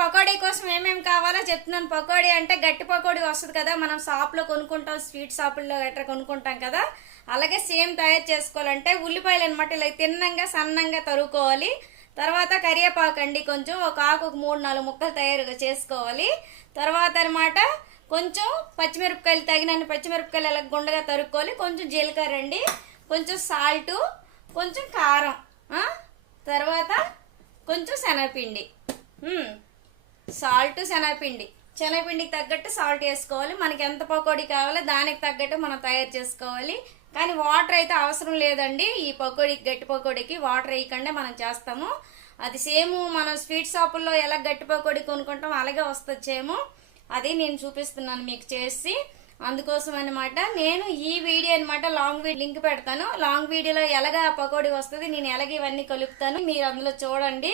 పకోడీ కోసం ఏమేమి కావాలో చెప్తున్నాను. పకోడీ అంటే గట్టి పకోడీ వస్తుంది కదా, మనం షాప్లో కొనుక్కుంటాం, స్వీట్ షాపుల్లో గట్రా కొనుక్కుంటాం కదా, అలాగే సేమ్ తయారు చేసుకోవాలంటే ఉల్లిపాయలు అనమాట ఇలా తిన్నంగా సన్నంగా తరుక్కోవాలి. తర్వాత కరివేపాకు అండి, కొంచెం ఒక ఆకు ఒక 3-4 ముక్కలు తయారుగా చేసుకోవాలి. తర్వాత అనమాట కొంచెం పచ్చిమిరపకాయలు, తగినన్ని పచ్చిమిరపకాయలు ఇలా గుండగా తరుక్కోవాలి. కొంచెం జీలకర్ర అండి, కొంచెం సాల్టు, కొంచెం కారం, తర్వాత కొంచెం శనగపిండి. సాల్ట్, శనగపిండికి తగ్గట్టు సాల్ట్ వేసుకోవాలి. మనకి ఎంత పకోడీ కావాలో దానికి తగ్గట్టు మనం తయారు చేసుకోవాలి. కానీ వాటర్ అయితే అవసరం లేదండి. ఈ పకోడీకి, గట్టి పకోడీకి వాటర్ వేయకుండా మనం చేస్తాము. అది సేమ్ మనం స్వీట్ షాపుల్లో ఎలా గట్టి పకోడీ కొనుక్కుంటాం అలాగే వస్తుంది సేమ్. అది నేను చూపిస్తున్నాను మీకు చేసి. అందుకోసం అనమాట నేను ఈ వీడియో అనమాట లాంగ్ వీడియో లింక్ పెడతాను. లాంగ్ వీడియోలో ఎలాగ పకోడీ వస్తుంది, నేను ఎలాగ ఇవన్నీ కలుపుతాను మీరు అందులో చూడండి.